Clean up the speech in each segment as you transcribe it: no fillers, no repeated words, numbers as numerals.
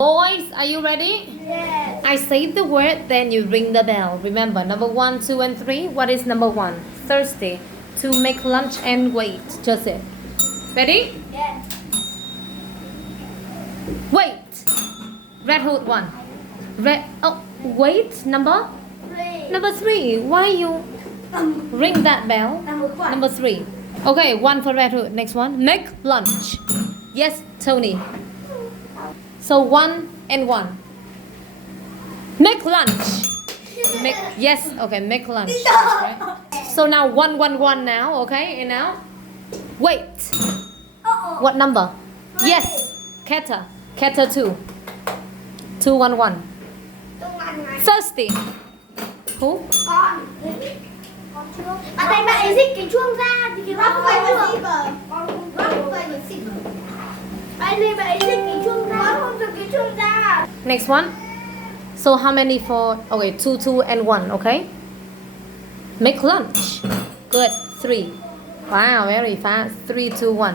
Boys, are you ready? Yes. I say the word, then you ring the bell. Remember, number 1, 2, and 3. What is number 1? Thirsty. To make lunch and wait. Joseph. Ready? Yes. Wait. Red Hood 1. Wait. Number? 3. Number 3. Why you ring that bell? Number 1. Number 3. Okay, 1 for Red Hood. Next one. Make lunch. Yes, Tony. So 1 and 1. Make lunch. Yes, okay, make lunch. Right. So now 1, 1, 1 now, okay? And now, wait. Uh-oh. What number? Yes, Keta. Keta 2. 2, 1, 1. Tung ăn này. Thirsty. Who? Con. Con chưa. Bạn thấy bạn ấy dịch cái chuông ra thì cái bác không phải receiver. Con không phải receiver. Bạn ấy dịch cái chuông ra. Con không dịch cái chuông ra. Next one. So how many for? Okay, 2, 2, and 1. Okay. Make lunch. Good. 3. Wow, very fast. 3, 2, 1.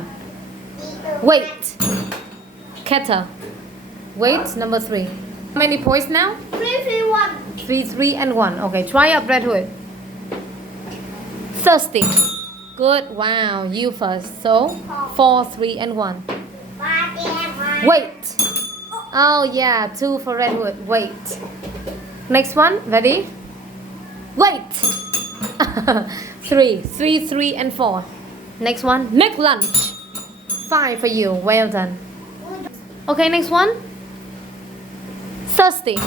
Wait. Keta. Wait. Number 3. How many points now? 3, 3, 1. 3, 3, and 1. Okay. Try up, Red Hood. Thirsty. Good. Wow. You first. So 4, 3, and 1. Wait. Oh yeah, 2 for Red Hood. Wait. Next one. Ready? Wait. 3, 3, 3, and 4. Next one. Make lunch. 5 for you. Well done. Okay, next one. Thirsty.